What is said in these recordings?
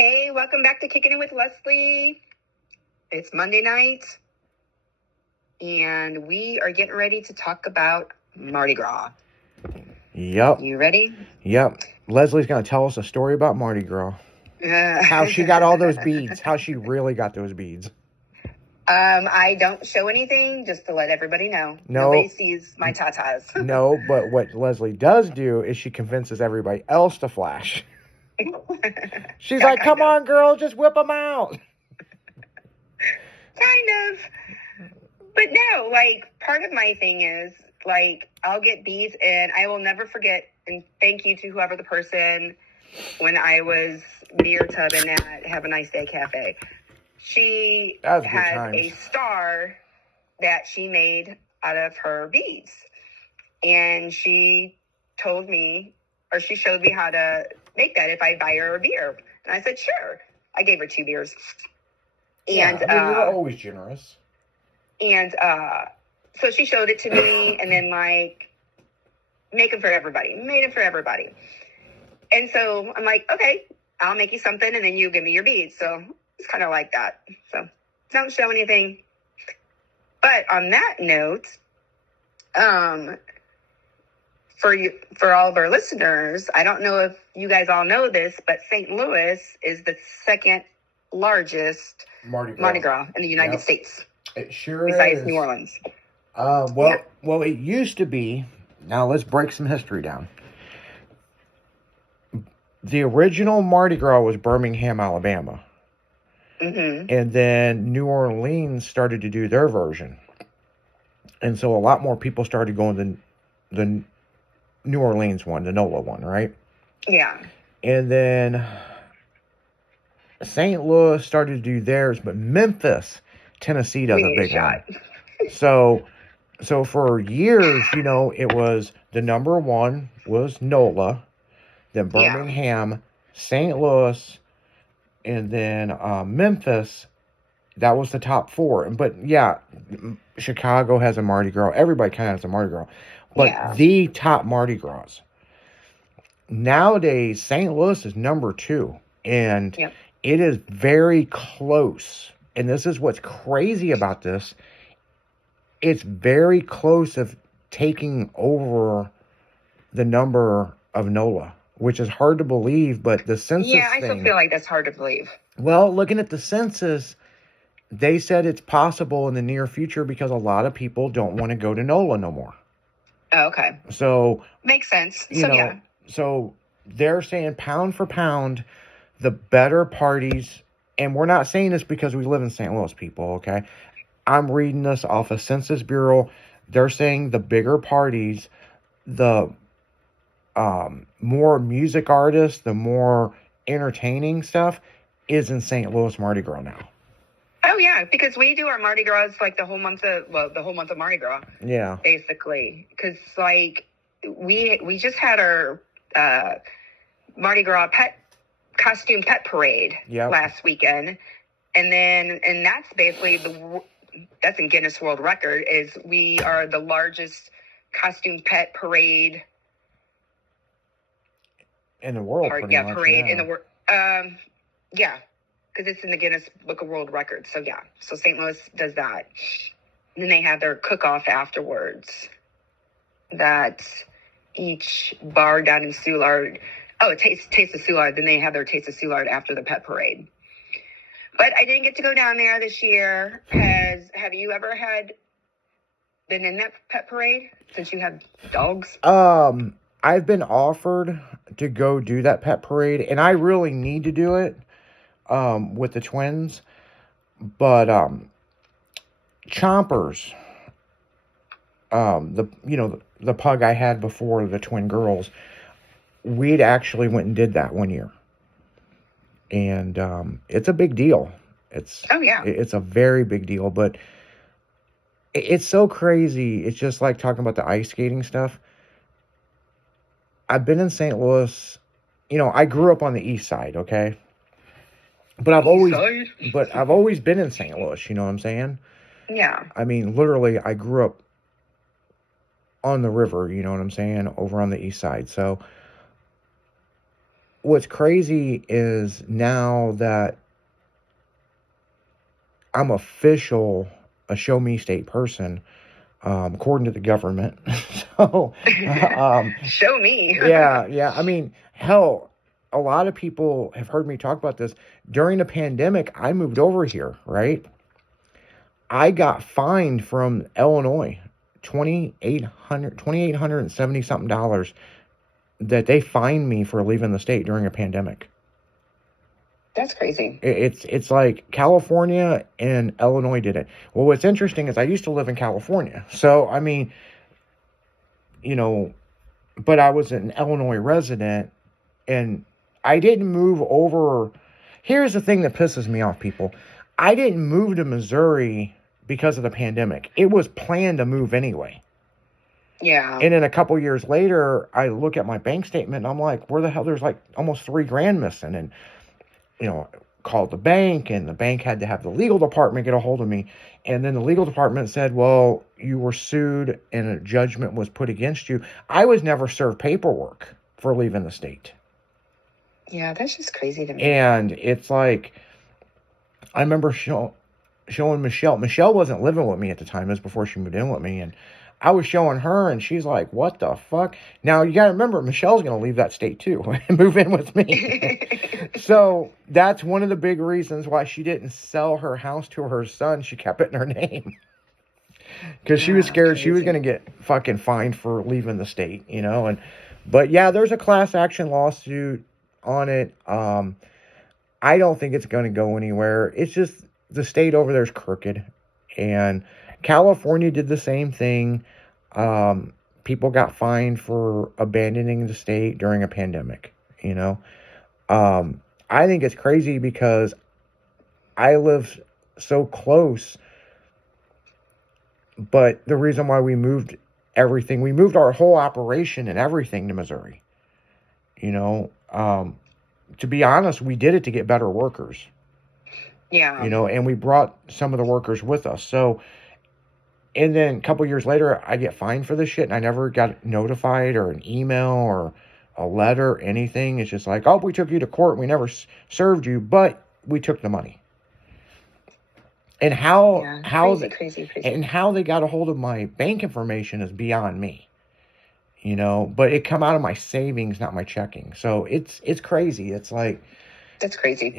Hey, welcome back to Kicking It with Leslie. It's Monday night, and we are getting ready to talk about Mardi Gras. Yep. You ready? Yep. Leslie's going to tell us a story about Mardi Gras. How she got all those beads. How she really got those beads. I don't show anything, just to let everybody know. No. Nobody sees my tatas. No, but what Leslie does do is she convinces everybody else to flash. She's like, come on, girl, just whip them out. Kind of. But no, part of my thing is, I'll get beads, and I will never forget, and thank you to whoever the person, when I was near Tubman at Have a Nice Day Cafe. She had a star that she made out of her beads. And she told me, or she showed me how to make that if I buy her a beer. And I said, sure. I gave her 2 beers. And you're always generous. And so she showed it to me, and then make them for everybody. Made them for everybody. And so I'm like, okay, I'll make you something, and then you give me your beads. So it's kind of like that. So don't show anything. But on that note, for all of our listeners, I don't know if you guys all know this, but St. Louis is the second largest Mardi Gras in the United States. It sure besides is. New Orleans. Well, it used to be. Now let's break some history down. The original Mardi Gras was Birmingham, Alabama. Mm-hmm. And then New Orleans started to do their version. And so a lot more people started going to the New Orleans one, the NOLA one, right? Yeah. And then St. Louis started to do theirs, but Memphis, Tennessee does a big one. So for years, it was the number one was NOLA, then Birmingham, St. Louis, and then Memphis. That was the top 4. But yeah, Chicago has a Mardi Gras. Everybody kind of has a Mardi Gras. But the top Mardi Gras. Nowadays, St. Louis is number 2. And it is very close. And this is what's crazy about this. It's very close of taking over the number of NOLA, which is hard to believe, but the census I still feel like that's hard to believe. Well, looking at the census, they said it's possible in the near future because a lot of people don't want to go to NOLA no more. Oh, okay. So makes sense. So they're saying pound for pound, the better parties, and we're not saying this because we live in St. Louis, people, okay? I'm reading this off of Census Bureau. They're saying the bigger parties, the more music artists, the more entertaining stuff is in St. Louis Mardi Gras now. Oh yeah, because we do our Mardi Gras the whole month of Mardi Gras. Yeah. Basically, because we just had our Mardi Gras costume pet parade last weekend, and that's basically that's in Guinness World Record. Is we are the largest costume pet parade in the world. In the world. Because it's in the Guinness Book of World Records. So so St. Louis does that. And then they have their cook-off afterwards. That each bar down in Soulard. Oh, Taste of Soulard. Then they have their Taste of Soulard after the pet parade. But I didn't get to go down there this year. Have you ever been in that pet parade since you have dogs? I've been offered to go do that pet parade, and I really need to do it with the twins. But Chompers, the pug I had before the twin girls, we'd actually went and did that one year. And it's a big deal. It's a very big deal, but it's so crazy. It's just like talking about the ice skating stuff. I've been in St. Louis. I grew up on the east side, okay? But I've always been in St. Louis, you know what I'm saying? Yeah. I mean, literally, I grew up on the river, you know what I'm saying, over on the east side. So what's crazy is now that I'm official a show me state person, according to the government. So, show me. yeah. I mean, hell, a lot of people have heard me talk about this. During the pandemic, I moved over here, right? I got fined from Illinois $2,870 something dollars that they fined me for leaving the state during a pandemic. That's crazy. It's like California and Illinois did it. Well, what's interesting is I used to live in California. So, I mean, but I was an Illinois resident and I didn't move over. Here's the thing that pisses me off, people. I didn't move to Missouri because of the pandemic. It was planned to move anyway. Yeah. And then a couple years later, I look at my bank statement and I'm like, where the hell? There's like almost $3,000 missing. And, called the bank, and the bank had to have the legal department get a hold of me. And then the legal department said, well, you were sued and a judgment was put against you. I was never served paperwork for leaving the state. Yeah, that's just crazy to me. And it's like, I remember showing Michelle. Michelle wasn't living with me at the time. It was before she moved in with me. And I was showing her, and she's like, what the fuck? Now, you got to remember, Michelle's going to leave that state, too, and move in with me. So that's one of the big reasons why she didn't sell her house to her son. She kept it in her name. Because she was scared she was going to get fucking fined for leaving the state, But, yeah, there's a class action lawsuit on it. I don't think it's going to go anywhere. It's just the state over there is crooked. And California did the same thing. People got fined for abandoning the state during a pandemic, I think it's crazy because I live so close. But the reason why we moved our whole operation and everything to Missouri. To be honest, we did it to get better workers. Yeah. And we brought some of the workers with us. So, and then a couple years later, I get fined for this shit, and I never got notified or an email or a letter or anything. It's just like, oh, we took you to court and we never served you, but we took the money. And crazy. And how they got a hold of my bank information is beyond me. But it come out of my savings, not my checking. So it's crazy. It's like, that's crazy.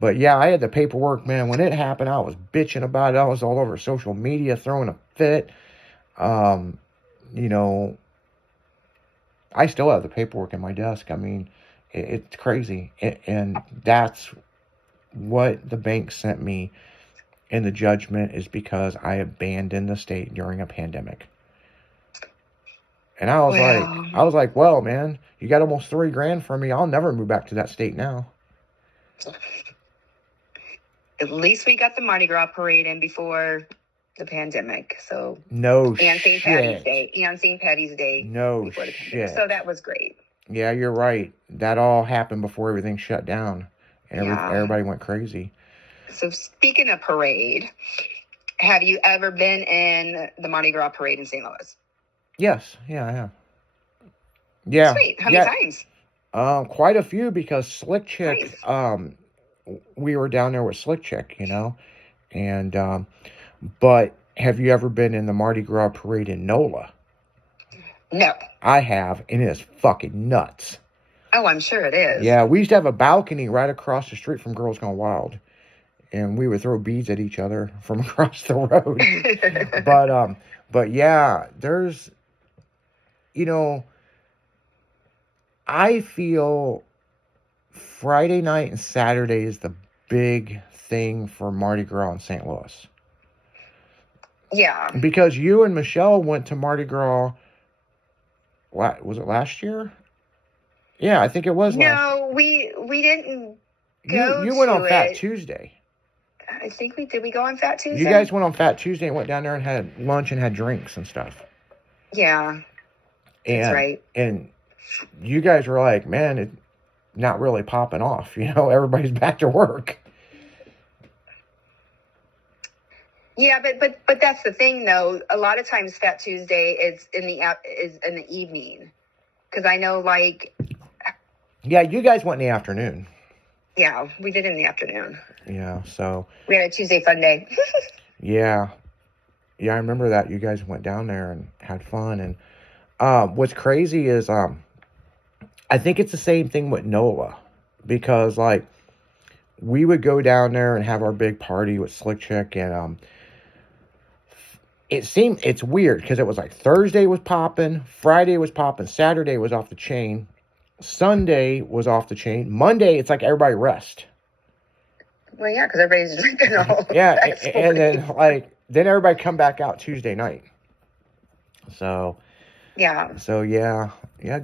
But yeah, I had the paperwork, man. When it happened, I was bitching about it. I was all over social media throwing a fit. I still have the paperwork in my desk. I mean, it's crazy. And that's what the bank sent me in the judgment, is because I abandoned the state during a pandemic. And I was like, well, man, you got almost $3,000 from me. I'll never move back to that state now. At least we got the Mardi Gras parade in before the pandemic. So and St. Patty's Day. And St. Patty's Day. Before the pandemic. So that was great. Yeah, you're right. That all happened before everything shut down. And everybody went crazy. So speaking of parade, have you ever been in the Mardi Gras parade in St. Louis? Yes. Yeah, I have. Yeah. Sweet. How many times? Quite a few, because Slick Chick, nice. We were down there with Slick Chick, and, but have you ever been in the Mardi Gras parade in NOLA? No. I have, and it is fucking nuts. Oh, I'm sure it is. Yeah, we used to have a balcony right across the street from Girls Gone Wild, and we would throw beads at each other from across the road. But yeah, there's, I feel Friday night and Saturday is the big thing for Mardi Gras in St. Louis. Yeah. Because you and Michelle went to Mardi Gras, was it last year? Yeah, I think it was last year. No, we didn't go You went on Fat it. Tuesday. I think we did. We go on Fat Tuesday? You guys went on Fat Tuesday and went down there and had lunch and had drinks and stuff. Yeah. That's right. And you guys were like, man, it's not really popping off. Everybody's back to work. Yeah, but that's the thing, though. A lot of times Fat Tuesday is in the evening, because I know, like, Yeah, you guys went in the afternoon. Yeah, we did in the afternoon. Yeah, so. We had a Tuesday fun day. Yeah. Yeah, I remember that. You guys went down there and had fun. And what's crazy is I think it's the same thing with NOLA. Because, like, we would go down there and have our big party with Slick Chick. And it's weird because it was like Thursday was popping, Friday was popping, Saturday was off the chain, Sunday was off the chain, Monday it's like everybody rest. Well, yeah, because everybody's drinking all. Yeah, and then everybody come back out Tuesday night. So yeah,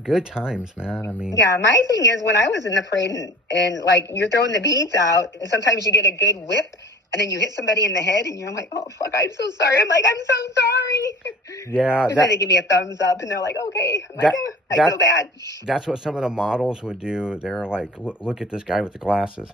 good times, man. I mean, yeah. My thing is when I was in the parade and like you're throwing the beads out, and sometimes you get a good whip. And then you hit somebody in the head, and you're like, "Oh fuck, I'm so sorry." I'm like, "I'm so sorry." Yeah, then they give me a thumbs up, and they're like, "Okay." I'm like, "Yeah, I feel bad." That's what some of the models would do. They're like, "Look at this guy with the glasses.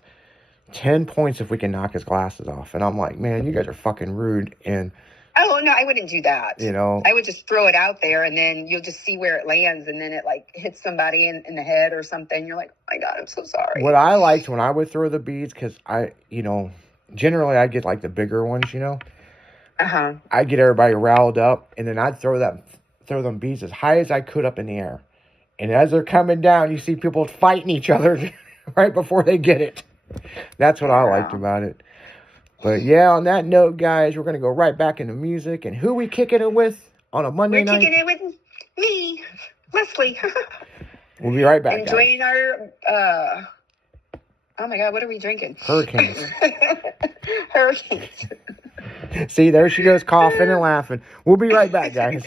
10 points if we can knock his glasses off." And I'm like, "Man, you guys are fucking rude." And oh no, I wouldn't do that. You know, I would just throw it out there, and then you'll just see where it lands, and then it like hits somebody in the head or something. You're like, "Oh my God, I'm so sorry." What I liked when I would throw the beads, because generally I get like the bigger ones, I'd get everybody riled up, and then I'd throw them beads as high as I could up in the air. And as they're coming down, you see people fighting each other right before they get it. That's what I liked about it. But yeah, on that note, guys, we're going to go right back into music. And who we kicking it with on a Monday night? We're kicking it with me, Leslie. We'll be right back, enjoying guys. Oh my God, what are we drinking? Hurricanes. Hurricanes. See, there she goes coughing and laughing. We'll be right back, guys.